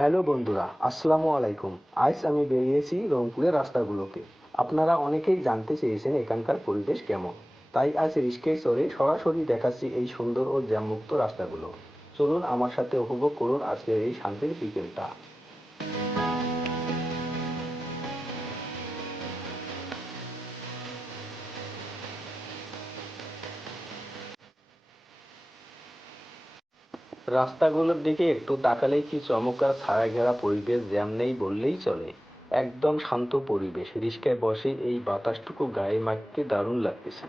Hello বন্ধুরা, আসসালামু আলাইকুম। আজ আমি বেরিয়েছি রংপুরের রাস্তাগুলোতে। আপনারা অনেকেই জানতে চেয়েছেন এখানকার পরিবেশ কেমন। তাই আজ রিস্কায় চড়ে সরাসরি দেখাচ্ছি এই সুন্দর ও জ্যামমুক্ত রাস্তাগুলো। চলুন আমার সাথে উপভোগ করুন আজকের এই শান্তির বিকেলটা। রাস্তাগুলোর দিকে একটু তাকালেই কি চমৎকার ছায়া ঘেরা পরিবেশ, জ্যাম নেই বললেই চলে। একদম শান্ত পরিবেশ, রিস্কায় বসে এই বাতাসটুকু গায়ে মাখতে দারুণ লাগতেছে।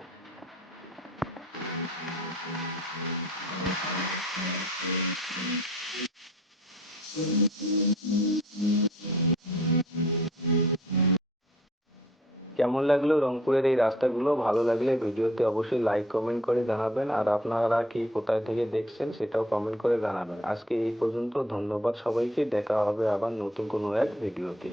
কেমন লাগলো রংপুরের এই রাস্তাগুলো? ভালো লাগলে ভিডিওতে অবশ্যই লাইক কমেন্ট করে জানাবেন, আর আপনারা কি কোথায় থেকে দেখছেন সেটাও কমেন্ট করে জানাবেন। আজকে এই পর্যন্ত, ধন্যবাদ সবাইকে। দেখা হবে আবার নতুন কোনো এক ভিডিওতে।